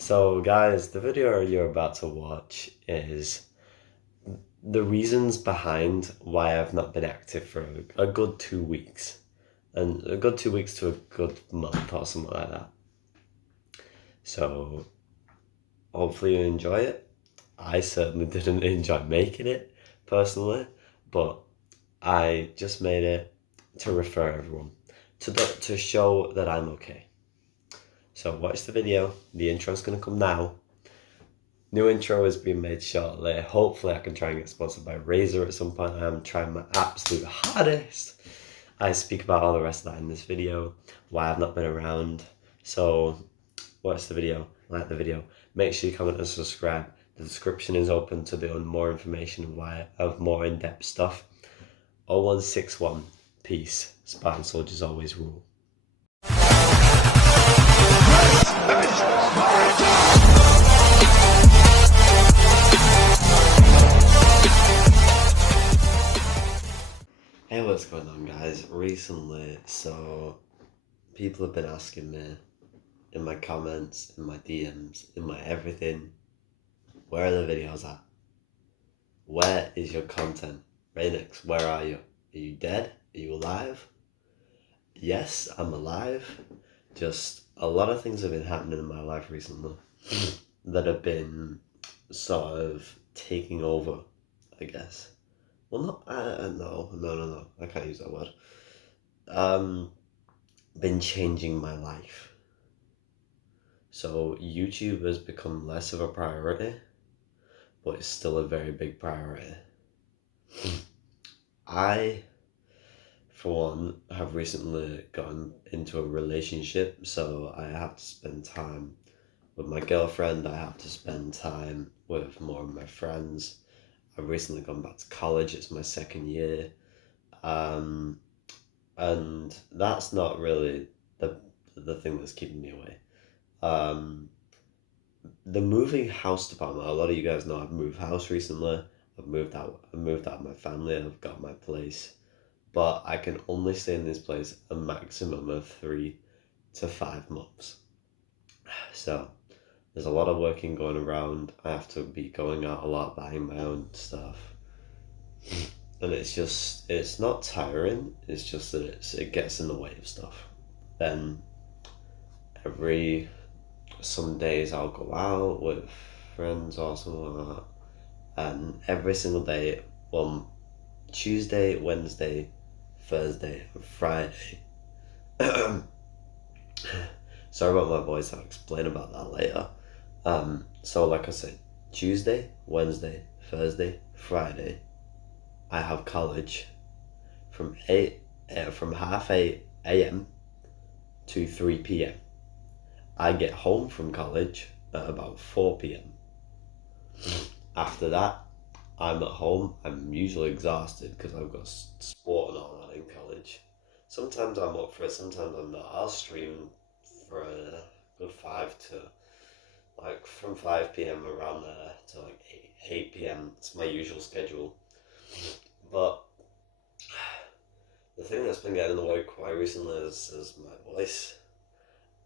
So guys, the video you're about to watch is the reasons behind why I've not been active for a good 2 weeks. And a good 2 weeks to a good month or something like that. So hopefully you enjoy it. I certainly didn't enjoy making it personally, but I just made it to refer everyone to show that I'm okay. So watch the video. The intro's gonna come now. New intro is being made shortly. Hopefully I can try and get sponsored by Razer at some point. I am trying my absolute hardest. I speak about all the rest of that in this video, why I've not been around. So watch the video, like the video. Make sure you comment and subscribe. The description is open to the more information of more in-depth stuff. 0161, peace. Spartan soldiers always rule. Hey, what's going on, guys? Recently, people have been asking me in my comments, in my DMs, in my everything, where are the videos at? Where is your content? RAINX, where are you? Are you dead? Are you alive? Yes, I'm alive. Just a lot of things have been happening in my life recently that have been sort of taking over, I guess. Well, not, no, I can't use that word. Been changing my life. So YouTube has become less of a priority, but it's still a very big priority. I, for one, have recently gotten into a relationship, so I have to spend time with my girlfriend, I have to spend time with more of my friends. I've recently gone back to college, it's my second year, and that's not really the thing that's keeping me away. The moving house department, a lot of you guys know I've moved house recently. I moved out of my family, I've got my place, but I can only stay in this place a maximum of 3 to 5 months. So there's a lot of working going around. I have to be going out a lot, buying my own stuff. And it's not tiring, it's just that it gets in the way of stuff. Then some days I'll go out with friends or something like that. And every single day, Tuesday, Wednesday, Thursday, and Friday. Sorry about my voice, I'll explain about that later. So like I said, Tuesday, Wednesday, Thursday, Friday, I have college from 8 a.m. to 3 p.m. I get home from college at about 4 p.m. After that, I'm at home. I'm usually exhausted because I've got sport and all that in college. Sometimes I'm up for it, sometimes I'm not. I'll stream for a good from 5 p.m. around there to like 8 p.m. It's my usual schedule. But the thing that's been getting in the way quite recently is my voice.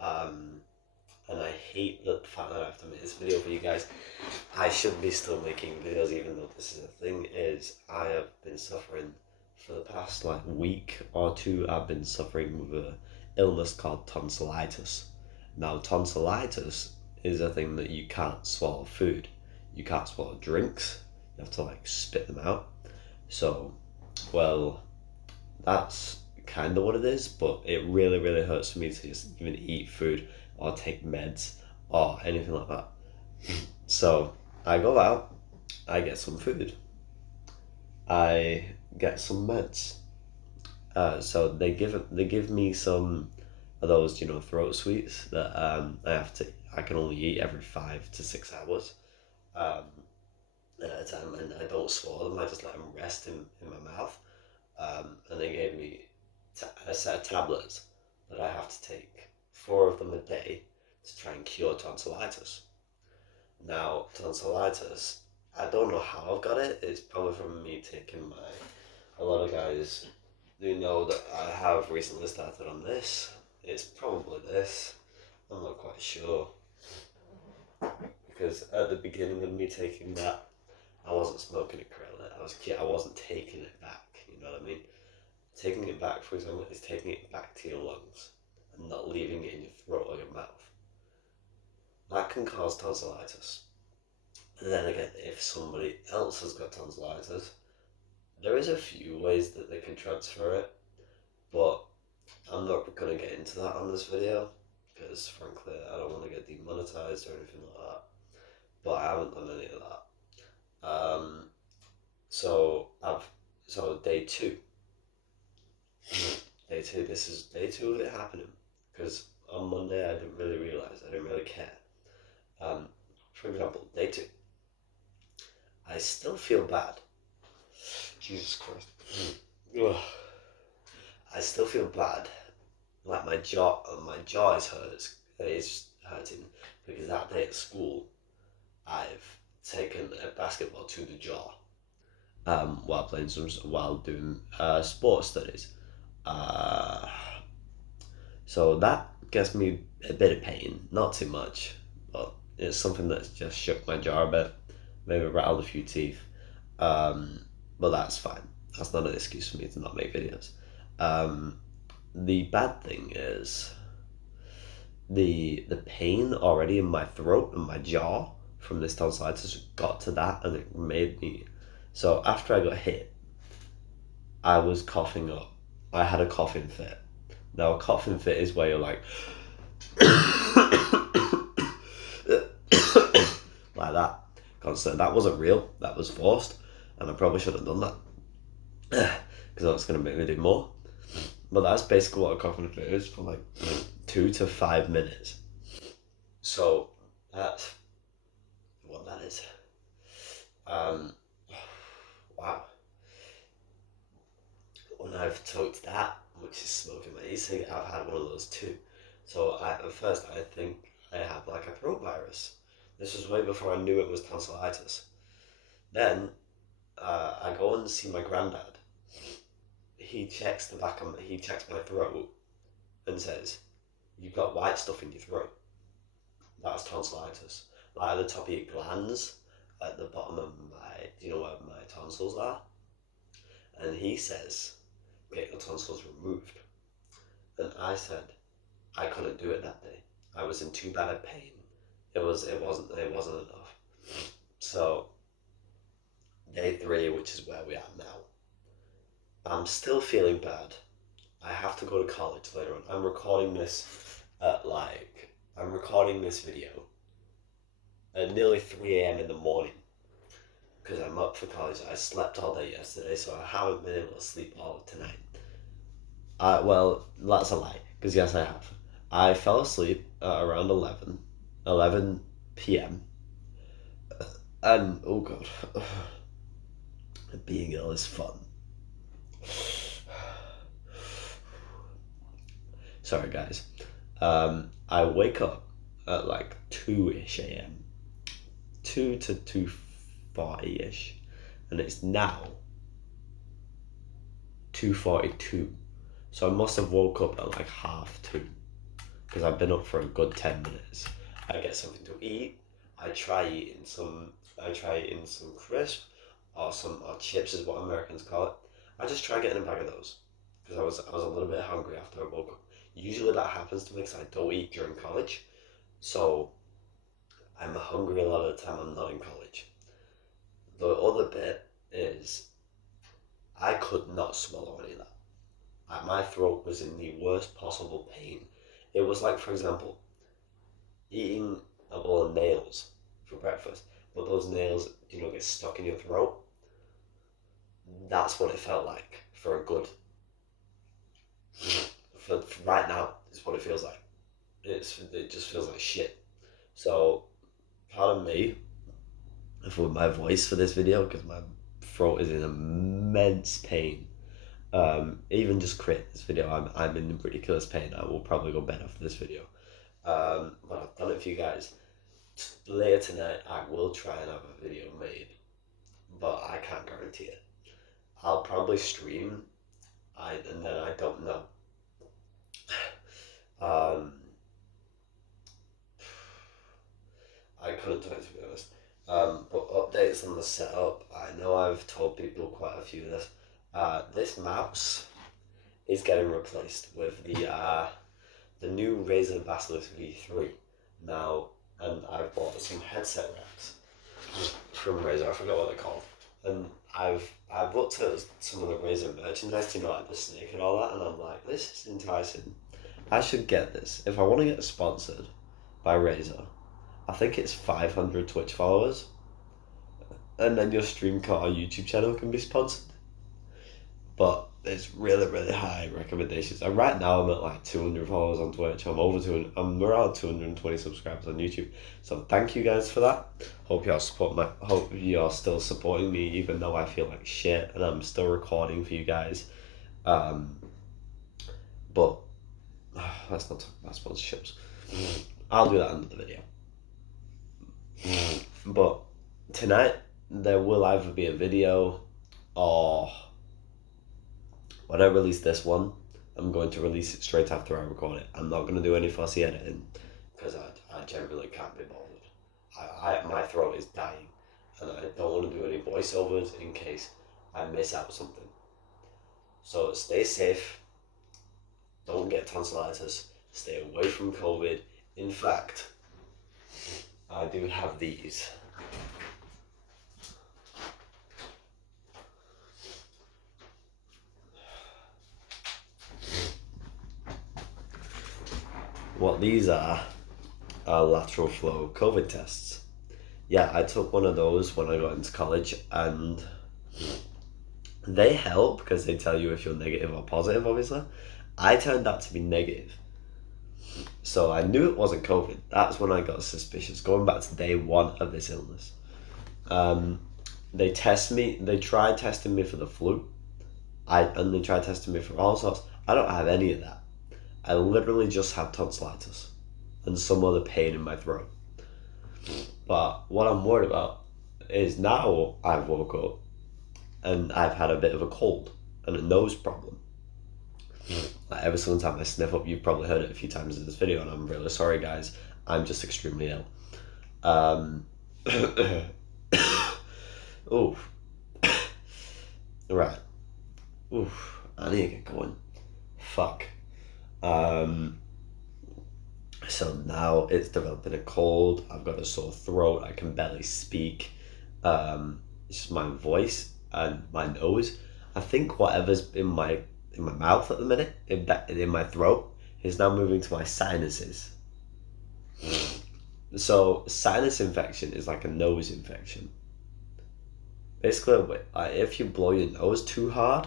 And I hate the fact that I have to make this video for you guys. I should be still making videos even though this is a thing. I have been suffering for the past week or two. I've been suffering with an illness called tonsillitis. Now tonsillitis is a thing that you can't swallow food. You can't swallow drinks. You have to spit them out. So, well, that's kind of what it is, but it really, really hurts for me to just even eat food or take meds or anything like that. So I go out, I get some food, I get some meds. So they give me some of those throat sweets that I can only eat every 5 to 6 hours at a time, and I don't swallow them. I just let them rest in my mouth. And they gave me a set of tablets that I have to take 4 of them a day to try and cure tonsillitis. Now, tonsillitis, I don't know how I've got it. It's probably from me taking a lot of guys do know that I have recently started on this. It's probably this. I'm not quite sure. because at the beginning of me taking that, I wasn't smoking acrylic. I wasn't taking it back. You know what I mean? Taking it back, for example, is taking it back to your lungs and not leaving it in your throat or your mouth. That can cause tonsillitis. And then again, if somebody else has got tonsillitis, there is a few ways that they can transfer it, but I'm not going to get into that on this video because, frankly, I don't want to get demonetized or anything like that. But I haven't done any of that. So day two. This is day two of it happening. Because on Monday I didn't really realise, I didn't really care. For example, day two. I still feel bad. Jesus Christ. I still feel bad. Like my jaw is hurting because that day at school I've taken a basketball to the jaw while doing sports studies. So that gives me a bit of pain, not too much, but it's something that's just shook my jaw a bit, maybe rattled a few teeth, but that's fine. That's not an excuse for me to not make videos. The bad thing is the pain already in my throat and my jaw from this tonsillitis got to that, and it made me. So after I got hit, I was coughing up. I had a coughing fit. Now a coughing fit is where you're like like that constantly. That wasn't real. That was forced, and I probably shouldn't have done that because that's going to make me do more. But that's basically what a coughing fit is for like 2 to 5 minutes. So that's what that is. Wow. When I've took that, which is smoking my e-cig, I've had one of those too. So at first I think I had like a throat virus. This was way before I knew it was tonsillitis. Then I go and see my granddad. He checks my throat and says, "You've got white stuff in your throat. That's tonsillitis. Like at the top of your glands, at the bottom of do you know where my tonsils are?" And he says, "Get your tonsils removed." And I said, I couldn't do it that day. I was in too bad a pain. It wasn't enough. So day 3, which is where we are now, I'm still feeling bad. I have to go to college later on. I'm recording this video at nearly 3 a.m. in the morning because I'm up for college. I slept all day yesterday, so I haven't been able to sleep all of tonight. Well, that's a lie, because yes, I have. I fell asleep at around 11 p.m. And, oh god, being ill is fun. Sorry guys. I wake up at like 2-ish a.m. 2 to 2:40-ish, and it's now 2:42. So I must have woke up at like 2:30 because I've been up for a good 10 minutes. I get something to eat. I try eating some crisp or chips is what Americans call it. I just try getting a bag of those because I was a little bit hungry after I woke up. Usually that happens to me because I don't eat during college, so I'm hungry a lot of the time I'm not in college. The other bit is I could not swallow any of that. My throat was in the worst possible pain. It was like, for example, eating a bowl of nails for breakfast, but those nails, get stuck in your throat. That's what it felt like for a good. For right now, is what it feels like. It just feels like shit. So, pardon me for my voice for this video because my throat is in immense pain. Even just create this video, I'm in ridiculous pain. I will probably go bed after this video. But I've done it for you guys. Later tonight, I will try and have a video made, but I can't guarantee it. I'll probably stream, and then I don't know. I couldn't tell you, to be honest. But updates on the setup. I know I've told people quite a few of this. This mouse is getting replaced with the new Razer Basilisk V3 now, and I've bought some headset racks from Razer. I forgot what they're called, and I've looked at some of the Razer merchandise, you know, like the snake and all that, and I'm like, this is enticing. I should get this if I want to get sponsored by Razer. I think it's 500 Twitch followers, and then your stream card or YouTube channel can be sponsored. But it's really, really high recommendations. And right now I'm at like 200 followers on Twitch. I'm around 220 subscribers on YouTube. So thank you guys for that. Hope you're still supporting me, even though I feel like shit and I'm still recording for you guys. But let's not talk about sponsorships. I'll do that under the video. But tonight there will either be a video, or when I release this one, I'm going to release it straight after I record it. I'm not going to do any fussy editing because I generally can't be bothered. My throat is dying and I don't want to do any voiceovers in case I miss out something. So stay safe, don't get tonsillitis, stay away from COVID. In fact, I do have these. What these are lateral flow COVID tests. Yeah, I took one of those when I got into college, and they help because they tell you if you're negative or positive, obviously. I turned out to be negative. So I knew it wasn't COVID. That's when I got suspicious, going back to day one of this illness. They tried testing me for the flu. And they tried testing me for all sorts. I don't have any of that. I literally just have tonsillitis and some other pain in my throat. But what I'm worried about is now I've woke up and I've had a bit of a cold and a nose problem. Like every single time I sniff up, you've probably heard it a few times in this video, and I'm really sorry, guys. I'm just extremely ill. Oof. Right. Oof. I need to get going. Fuck. So now it's developing a cold. I've got a sore throat. I can barely speak. It's just my voice and my nose. I think whatever's in my mouth at the minute, in my throat, is now moving to my sinuses. So sinus infection is like a nose infection. Basically, if you blow your nose too hard,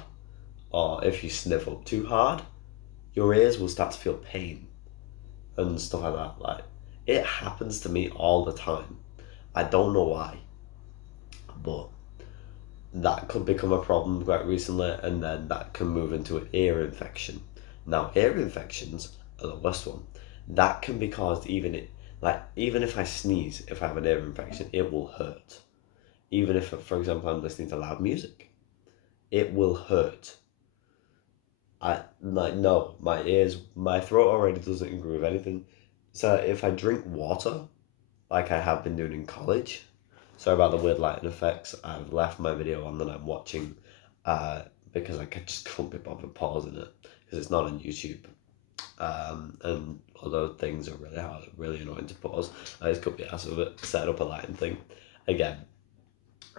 or if you sniff up too hard, your ears will start to feel pain and stuff like that. Like, it happens to me all the time. I don't know why, but that could become a problem quite recently, and then that can move into an ear infection. Now, ear infections are the worst one. That can be caused even if I sneeze, if I have an ear infection, it will hurt. Even if, for example, I'm listening to loud music, it will hurt. My throat already doesn't agree with anything. So if I drink water, like I have been doing in college, sorry about the weird lighting effects, I've left my video on that I'm watching because I just couldn't be bothered pausing it because it's not on YouTube. And although things are really hard, really annoying to pause, I just couldn't be asked with it, set up a lighting thing. Again,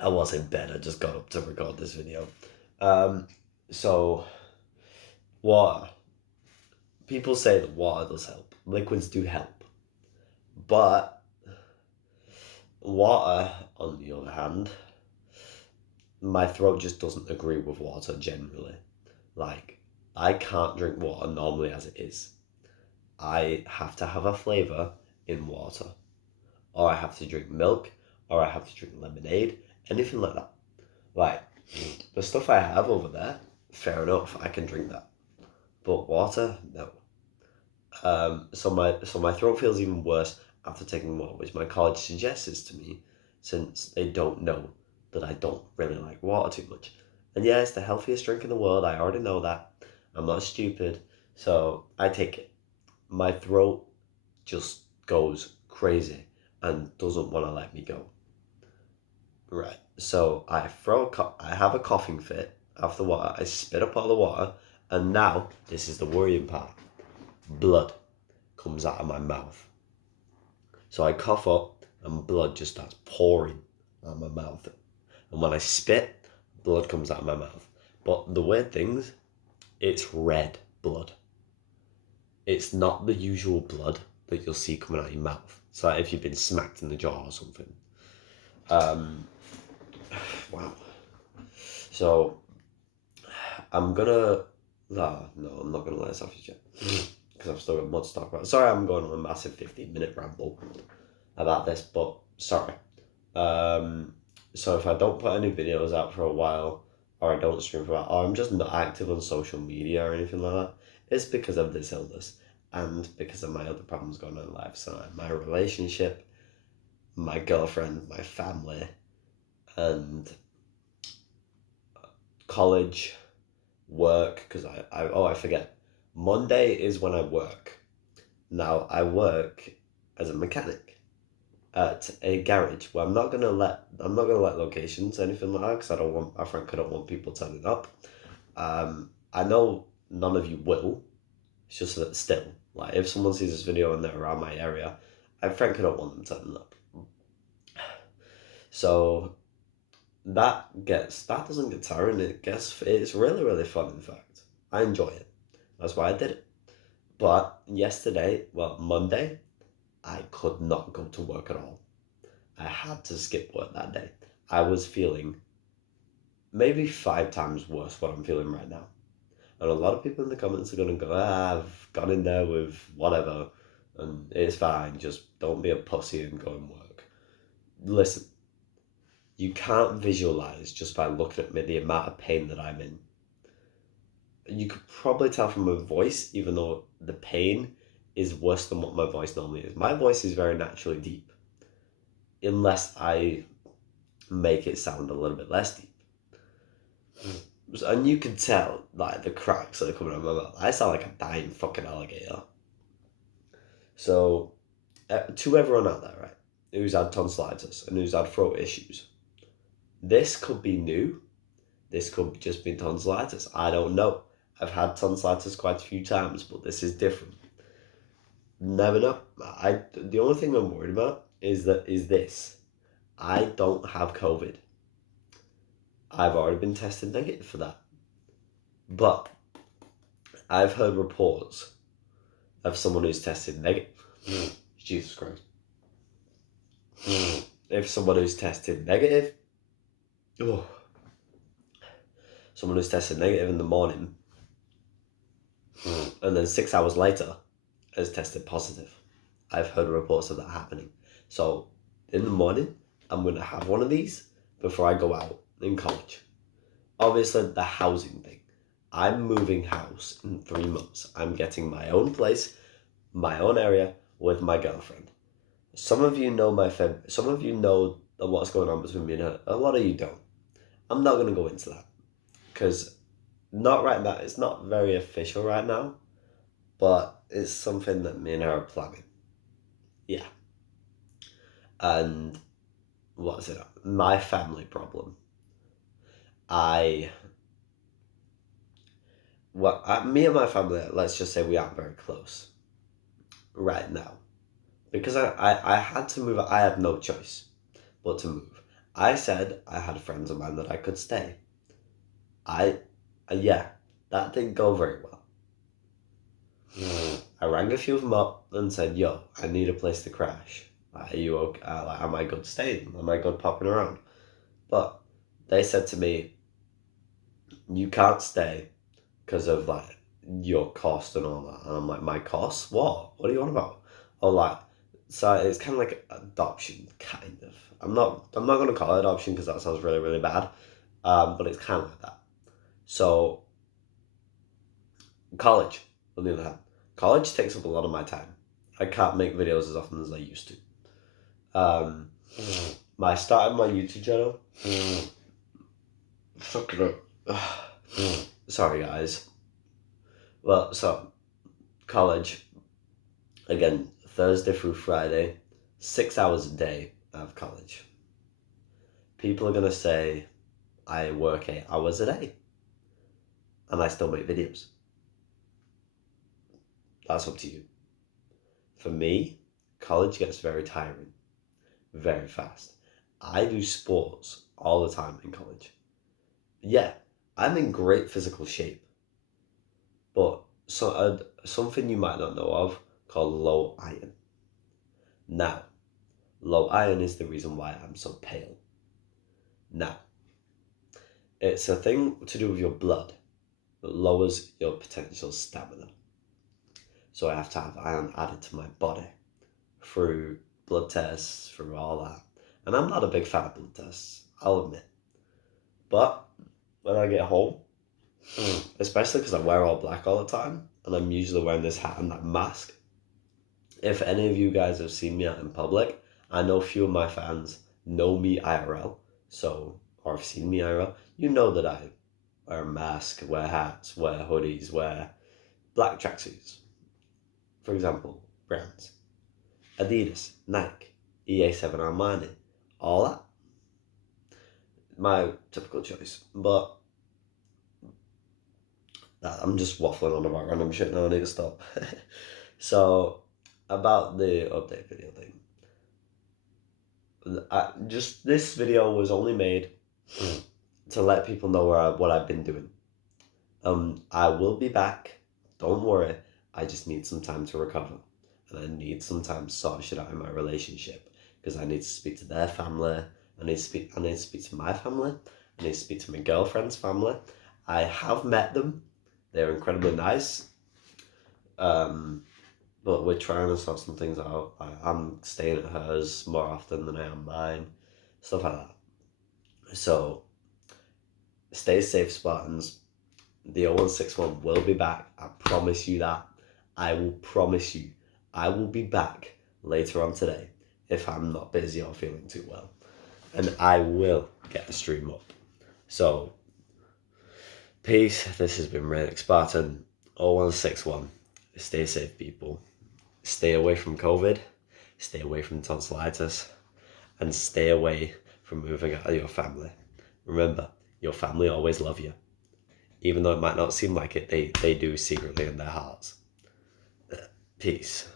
I was in bed, I just got up to record this video. So water. People say that water does help. Liquids do help. But water, on the other hand, my throat just doesn't agree with water generally. Like, I can't drink water normally as it is. I have to have a flavour in water. Or I have to drink milk, or I have to drink lemonade, anything like that. Like, the stuff I have over there, fair enough, I can drink that. But water, no. So my throat feels even worse after taking water, which my college suggests to me, since they don't know that I don't really like water too much. And yeah, it's the healthiest drink in the world, I already know that. I'm not stupid, so I take it. My throat just goes crazy and doesn't want to let me go. Right. So I have a coughing fit after water. I spit up all the water, and now this is the worrying part. Blood comes out of my mouth. So I cough up, and blood just starts pouring out of my mouth. And when I spit, blood comes out of my mouth. But the weird thing is, it's red blood. It's not the usual blood that you'll see coming out of your mouth. It's like if you've been smacked in the jaw or something. Wow. So I'm gonna. No, I'm not gonna let this off yet because I've still got more to talk about. Sorry, I'm going on a massive 15-minute ramble about this, but sorry. So if I don't put any videos out for a while, or I don't stream for a while, or I'm just not active on social media or anything like that, it's because of this illness and because of my other problems going on in life. So my relationship, my girlfriend, my family, and college, work, because I forget. Monday is when I work. Now I work as a mechanic at a garage where I'm not gonna let locations or anything like that because I frankly don't want people turning up. I know none of you will. It's just that still, like if someone sees this video and they're around my area, I frankly don't want them turning up. So that doesn't get tiring. It's really, really fun. In fact, I enjoy it. That's why I did it. But Monday, I could not go to work at all. I had to skip work that day. I was feeling maybe 5 times worse what I'm feeling right now. And a lot of people in the comments are going to go, I've gone in there with whatever, and it's fine, just don't be a pussy and go and work. Listen, you can't visualize just by looking at me the amount of pain that I'm in. You could probably tell from my voice, even though the pain is worse than what my voice normally is. My voice is very naturally deep, unless I make it sound a little bit less deep. And you can tell, like, the cracks that are coming out of my mouth. I sound like a dying fucking alligator. So, to everyone out there, right, who's had tonsillitis and who's had throat issues, this could be new. This could just be tonsillitis. I don't know. I've had tonsillitis quite a few times, but this is different. Never know. The only thing I'm worried about is this. I don't have COVID. I've already been tested negative for that. But I've heard reports of someone who's tested negative. Jesus Christ. If someone who's tested negative, someone who's tested negative in the morning, and then 6 hours later has tested positive. I've heard reports of that happening. So in the morning, I'm going to have one of these before I go out in college. Obviously, the housing thing. I'm moving house in 3 months. I'm getting my own place, my own area with my girlfriend. Some of you know some of you know what's going on between me and her. A lot of you don't. I'm not going to go into that because not right now. It's not very official right now, but it's something that me and her are planning. Yeah. And what is it? My family problem. Me and my family, let's just say we aren't very close right now. Because I had to move, I had no choice but to move. I said I had friends of mine that I could stay. Yeah, that didn't go very well. I rang a few of them up and said, yo, I need a place to crash. Are you okay? Am I good staying? Am I good popping around? But they said to me, you can't stay because of like your cost and all that. And I'm like, my cost? What? What are you on about? Oh, like, so it's kind of like adoption, kind of. I'm not gonna call it adoption because that sounds really, really bad. But it's kind of like that. So college, on the other hand, college takes up a lot of my time. I can't make videos as often as I used to. I started my YouTube channel. Fuck it up. Sorry, guys. Well, so college again, Thursday through Friday, 6 hours a day of college. People are going to say I work 8 hours a day and I still make videos. That's up to you. For me, college gets very tiring, very fast. I do sports all the time in college. Yeah, I'm in great physical shape, but something you might not know of called low iron. Now, low iron is the reason why I'm so pale. Now, it's a thing to do with your blood that lowers your potential stamina. So I have to have iron added to my body through blood tests, through all that. And I'm not a big fan of blood tests, I'll admit. But when I get home, especially because I wear all black all the time, and I'm usually wearing this hat and that mask, if any of you guys have seen me out in public, I know few of my fans know me IRL, or have seen me IRL, you know that I wear a mask, wear hats, wear hoodies, wear black tracksuits. For example, brands. Adidas, Nike, EA7 Armani, all that. My typical choice. But I'm just waffling on about random shit now, I need to stop. So, about the update video thing. This video was only made to let people know what I've been doing. I will be back. Don't worry. I just need some time to recover, and I need some time to sort shit out in my relationship because I need to speak to their family. I need to speak to my family. I need to speak to my girlfriend's family. I have met them. They're incredibly nice. But we're trying to sort some things out. I'm staying at hers more often than I am mine. Stuff like that. So, stay safe, Spartans. The 0161 will be back. I promise you that. I will promise you. I will be back later on today if I'm not busy or feeling too well. And I will get a stream up. So, peace. This has been RAINXSPARTAN 0161. Stay safe, people. Stay away from COVID. Stay away from tonsillitis. And stay away from moving out of your family. Remember, your family always love you. Even though it might not seem like it, they do secretly in their hearts. Peace.